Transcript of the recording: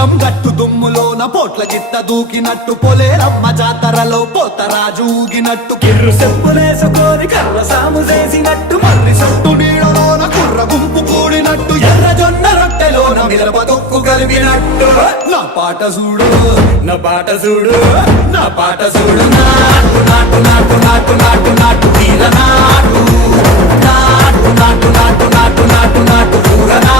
పొలం గట్టు దుమ్ములోన పోట్ల గిత్త దూకినట్టు పొలేరమ్మ జాతరలో పోతరాజు ఊగినట్టు కిర్రు చెప్పులేసుకొని కర్ర సాము చేసినట్టు మర్రి సొట్టు నీడలోన కుర్ర గుంపు కూడినట్టు ఎర్ర జొన్న రొట్టెలోన మిరప తొక్కు కలిపినట్టు నా పాట చూడు నా పాట చూడు నా పాట చూడు నాటు నాటు నాటు నాటు నాటు నాటు తీర నాటు నాటు నాటు నాటు నాటు నాటు నాటు నాటు